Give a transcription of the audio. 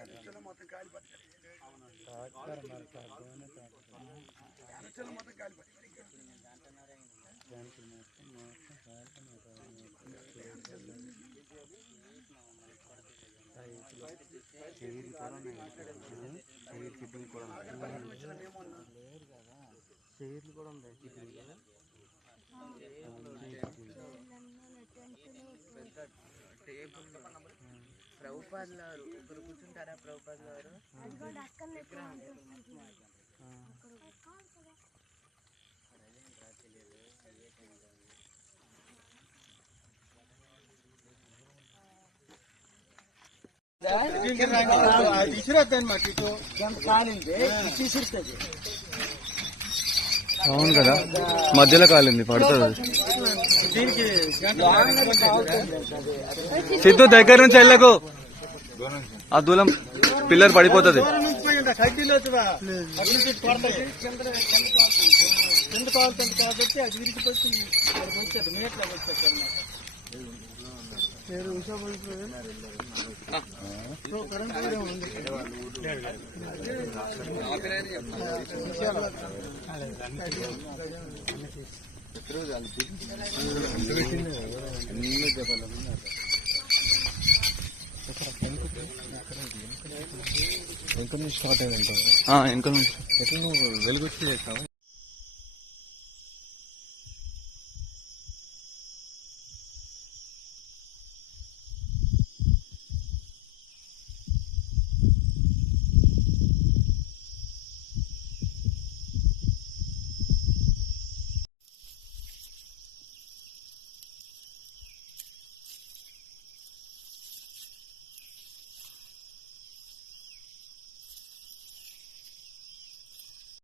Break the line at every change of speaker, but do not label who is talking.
చెరువు మొత్తం
తాగుతారు
చెరువు మొత్తం
తాగుతూనే చైర్లు కూడా ఉన్నాయి. కిడ్నీ కదా చైర్లు కూడా
ప్రభుపాద్ గారు. ఇప్పుడు కూర్చుంటారా ప్రభుపాద్ గారు?
అవును కదా. మధ్యలో కాలింది పడుతుంది. సిద్ధు దగ్గర నుంచి వెళ్ళకు. ఆ దూలం పిల్లర్ పడిపోతుంది.
వెంకట నుంచి స్టార్ట్
ఆ, వెనక నుంచి.
ఎట్లా నువ్వు వెలుగొచ్చి చేస్తావు?